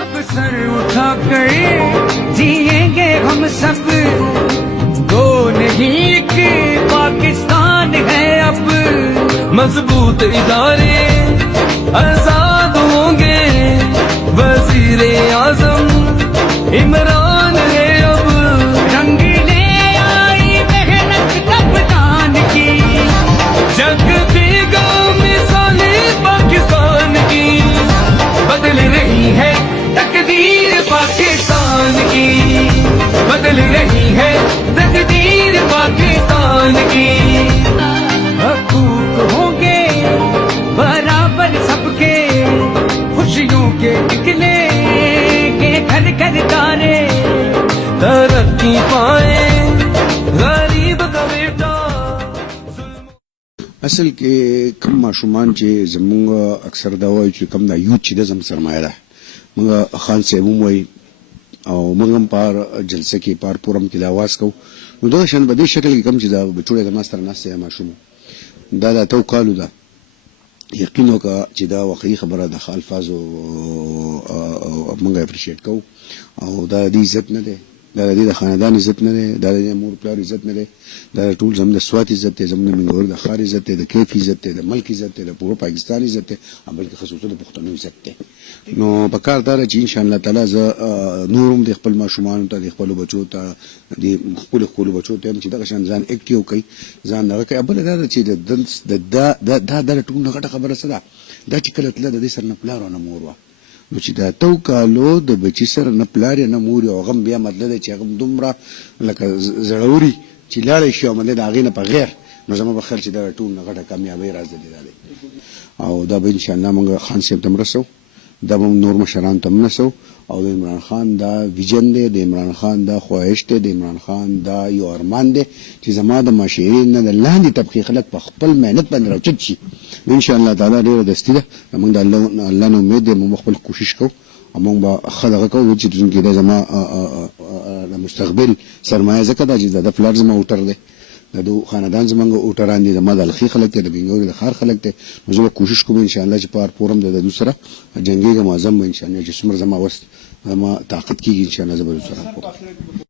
अब सर उठा कर जिएंगे हम सब दो नहीं एक पाकिस्तान है अब मजबूत इदारे आजाद होंगे वजीर आजम इमरान है अब रंग ले आई मेहनत कप्तान की जग देगा मिसाले पाकिस्तान की बदल रही है तकदीर पाकिस्तान की बदल रही है तकदीर पाकिस्तान की हकूक होंगे बराबर सबके खुशियों के निकले के घर घर तारे तरक्की पाए गरीब का बेटा اصل کې کم ماشومان چې زمونږ اکثر دا وایي چې کم دا یوت چې د زم سرمایه ده موږ خان صاحب هم وایي او موږ هم پار جلسه کې پار پورم کې دا آواز کوو نو دغه شان په دې شکل کې کم چې دا بچوړی د ما سره ناستی دی ماشوم دا د اتو کالو ده یقین وکړه چې دا واقعي خبره ده الفاظو موږ اپریشیټ کوو او دا د عزت نه دی دا د خاندان عزت نه دی دا د مور پلار عزت نه دی دا ټول زموږ د سوات عزت دی زموږ د منګور د ښار عزت دی د کیف عزت دی د ملک عزت دی د پوره پاکستان عزت دی بلکې خصوصا د پښتنو عزت دی نو په کار دا چې ان شاء الله تعالی زه نورم د خپل ماشومانو ته د خپل بچو ته د خپل بچو ته چې دغه شان ځان اکټیو کوي ځان دغه کوي بل دا چې د ټول غټه خبره څه ده دا چې کله تله د دې سره نه پلار او نه مور وه نو چې دا تو کالو د بچی سره نه پلار یا نه مور او غم بیا مطلب دی چې هغه دومره لکه زړوري چې لاړی شي او مطلب د هغې نه په غیر نو زما په خیال چې دا ټول نه غټه کامیابۍ راز دی دا دی او دا به انشاءالله موږ خان صاحب ته مرسو دا به نور مشرانو ته مرسو او د عمران خان دا ویژن دی د عمران خان دا خواهش دی د عمران خان دا یو ارمان دی چې زما د معاشرې نه د لاندې طبقې خلک په خپل محنت باندې راوچت شي ان شاء الله تعالی ډېره دستي ده موږ د الله نه امید دی موږ خپل کوشش کوو او موږ به ښه دغه کوو چې دا زما د مستقبل سرمایه ځکه دا چې د پلار زما اوټر دی د دو خاندان زمونږ اوټران دي زما د الخي خلک دی د بنګوري د ښار خلک دی نو زه به کوشش کوم انشاءالله چې پار پورم د دو سره جنګېږم اعظم به انشاءالله چې څومره زما وس زما طاقت کېږي انشاءالله زه به سره کوم